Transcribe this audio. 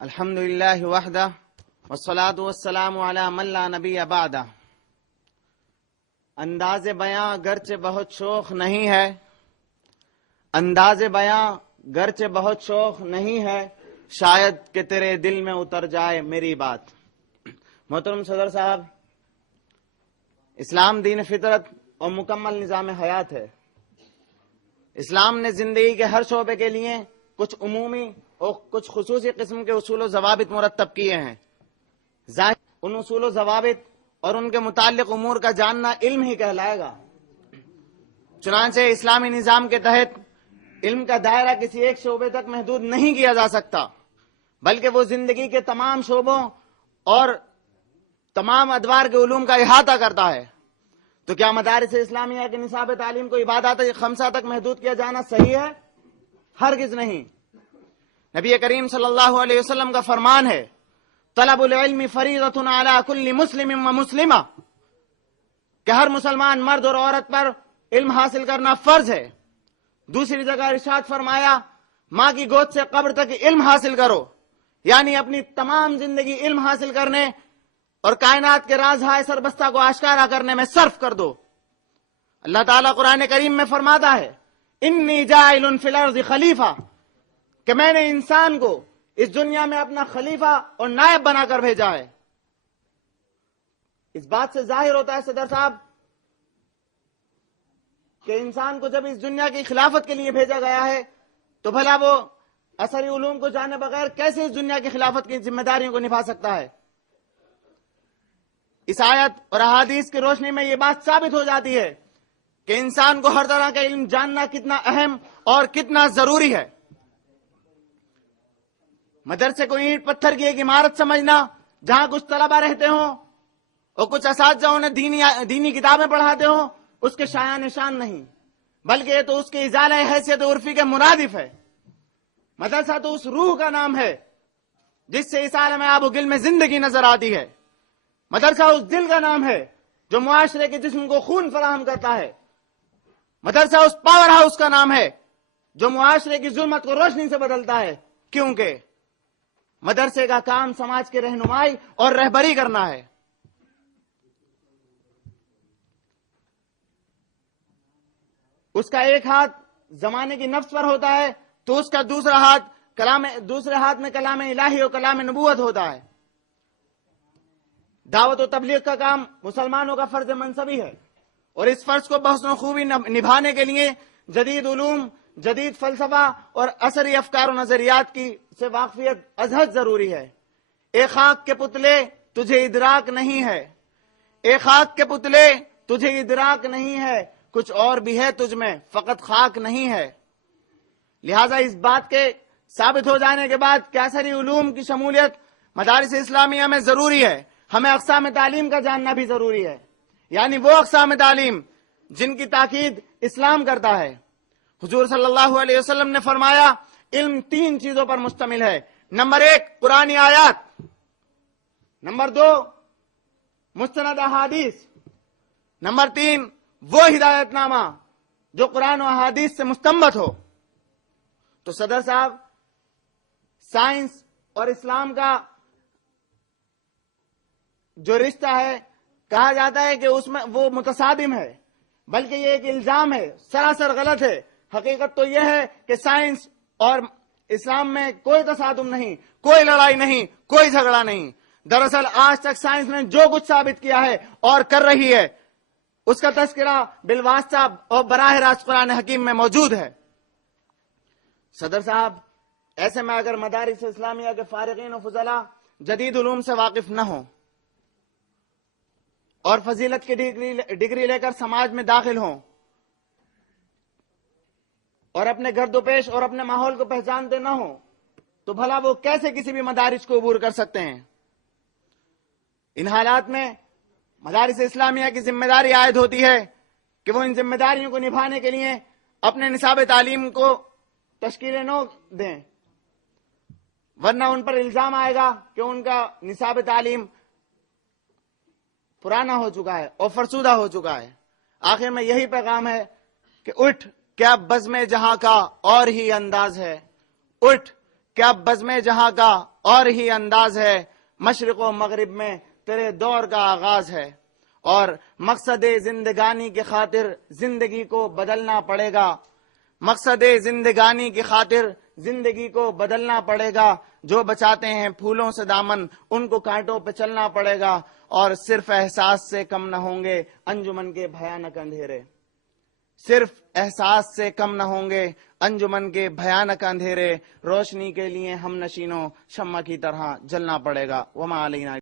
الحمد للہ وحدہ والصلاة والسلام علی من لا نبی بعدہ۔ انداز بیاں گرچہ بہت شوخ نہیں ہے، انداز بیاں گرچہ بہت شوخ نہیں ہے، شاید کہ تیرے دل میں اتر جائے میری بات۔ محترم صدر صاحب، اسلام دین فطرت اور مکمل نظام حیات ہے۔ اسلام نے زندگی کے ہر شعبے کے لیے کچھ عمومی اور کچھ خصوصی قسم کے اصول و ضوابط مرتب کیے ہیں۔ ظاہر ان اصول و ضوابط اور ان کے متعلق امور کا جاننا علم ہی کہلائے گا۔ چنانچہ اسلامی نظام کے تحت علم کا دائرہ کسی ایک شعبے تک محدود نہیں کیا جا سکتا، بلکہ وہ زندگی کے تمام شعبوں اور تمام ادوار کے علوم کا احاطہ کرتا ہے۔ تو کیا مدارس اسلامیہ کے نصاب تعلیم کو عبادات خمسہ تک محدود کیا جانا صحیح ہے؟ ہرگز نہیں۔ نبی کریم صلی اللہ علیہ وسلم کا فرمان ہے، طلب العلم فریضۃ علی کل مسلم و مسلمہ، کہ ہر مسلمان مرد اور عورت پر علم حاصل کرنا فرض ہے۔ دوسری جگہ ارشاد فرمایا، ماں کی گود سے قبر تک علم حاصل کرو، یعنی اپنی تمام زندگی علم حاصل کرنے اور کائنات کے رازہائے سربستہ کو آشکارا کرنے میں صرف کر دو۔ اللہ تعالیٰ قرآن کریم میں فرماتا ہے، انی جاعل فی الارض خلیفہ، کہ میں نے انسان کو اس دنیا میں اپنا خلیفہ اور نائب بنا کر بھیجا ہے۔ اس بات سے ظاہر ہوتا ہے صدر صاحب کہ انسان کو جب اس دنیا کی خلافت کے لیے بھیجا گیا ہے تو بھلا وہ اثری علوم کو جانے بغیر کیسے اس دنیا کی خلافت کی ذمہ داریوں کو نبھا سکتا ہے؟ اس آیت اور احادیث کی روشنی میں یہ بات ثابت ہو جاتی ہے کہ انسان کو ہر طرح کا علم جاننا کتنا اہم اور کتنا ضروری ہے۔ مدرسے کو اینٹ پتھر کی ایک عمارت سمجھنا جہاں کچھ طلبہ رہتے ہوں اور کچھ اساتذہ انہیں دینی کتابیں پڑھاتے ہوں، اس کے شایان نشان نہیں، بلکہ یہ تو اس کے ازالہ حیثیت عرفی کے مرادف ہے۔ مدرسہ تو اس روح کا نام ہے جس سے اس عالم آب و گل میں زندگی نظر آتی ہے۔ مدرسہ اس دل کا نام ہے جو معاشرے کے جسم کو خون فراہم کرتا ہے۔ مدرسہ اس پاور ہاؤس کا نام ہے جو معاشرے کی ظلمت کو روشنی سے بدلتا ہے، کیونکہ مدرسے کا کام سماج کی رہنمائی اور رہبری کرنا ہے۔ اس کا ایک ہاتھ زمانے کی نفس پر ہوتا ہے تو اس کا دوسرے ہاتھ میں کلام الہی اور کلام نبوت ہوتا ہے۔ دعوت و تبلیغ کا کام مسلمانوں کا فرض منصبی ہے، اور اس فرض کو بحسن خوبی نبھانے کے لیے جدید علوم، جدید فلسفہ اور اثری افکار و نظریات کی سے واقفیت ازحد ضروری ہے۔ اے خاک کے پتلے تجھے ادراک نہیں ہے، اے خاک کے پتلے تجھے ادراک نہیں ہے، کچھ اور بھی ہے تجھ میں فقط خاک نہیں ہے۔ لہٰذا اس بات کے ثابت ہو جانے کے بعد کہ اثری علوم کی شمولیت مدارس اسلامیہ میں ضروری ہے، ہمیں اقسام تعلیم کا جاننا بھی ضروری ہے، یعنی وہ اقسام تعلیم جن کی تاکید اسلام کرتا ہے۔ حضور صلی اللہ علیہ وسلم نے فرمایا، علم 3 چیزوں پر مشتمل ہے۔ نمبر 1 قرآنی آیات، نمبر 2 مستند احادیث، نمبر 3 وہ ہدایت نامہ جو قرآن و احادیث سے مستنبط ہو۔ تو صدر صاحب، سائنس اور اسلام کا جو رشتہ ہے، کہا جاتا ہے کہ اس میں وہ متصادم ہے، بلکہ یہ ایک الزام ہے، سراسر غلط ہے۔ حقیقت تو یہ ہے کہ سائنس اور اسلام میں کوئی تصادم نہیں، کوئی لڑائی نہیں، کوئی جھگڑا نہیں۔ دراصل آج تک سائنس نے جو کچھ ثابت کیا ہے اور کر رہی ہے، اس کا تذکرہ بالواسطہ اور براہ راست قرآن حکیم میں موجود ہے۔ صدر صاحب، ایسے میں اگر مدارس اسلامیہ کے فارغین و فضلاء جدید علوم سے واقف نہ ہوں اور فضیلت کی ڈگری لے کر سماج میں داخل ہوں اور اپنے گرد و پیش اور اپنے ماحول کو پہچانتے نہ ہوں، تو بھلا وہ کیسے کسی بھی مدارس کو عبور کر سکتے ہیں؟ ان حالات میں مدارس اسلامیہ کی ذمہ داری عائد ہوتی ہے کہ وہ ان ذمہ داریوں کو نبھانے کے لیے اپنے نصاب تعلیم کو تشکیل نو دیں، ورنہ ان پر الزام آئے گا کہ ان کا نصاب تعلیم پرانا ہو چکا ہے اور فرسودہ ہو چکا ہے۔ آخر میں یہی پیغام ہے کہ اٹھ، کیا بزم جہاں کا اور ہی انداز ہے، اٹھ کہ اب بزم جہاں کا اور ہی انداز ہے، مشرق و مغرب میں تیرے دور کا آغاز ہے، اور مقصد زندگانی کی خاطر زندگی کو بدلنا پڑے گا، مقصد زندگانی کی خاطر زندگی کو بدلنا پڑے گا، جو بچاتے ہیں پھولوں سے دامن ان کو کانٹوں پہ چلنا پڑے گا، اور صرف احساس سے کم نہ ہوں گے انجمن کے بھیانک اندھیرے، صرف احساس سے کم نہ ہوں گے انجمن کے بھیانک اندھیرے، روشنی کے لیے ہم نشینوں شمع کی طرح جلنا پڑے گا۔ وما علینا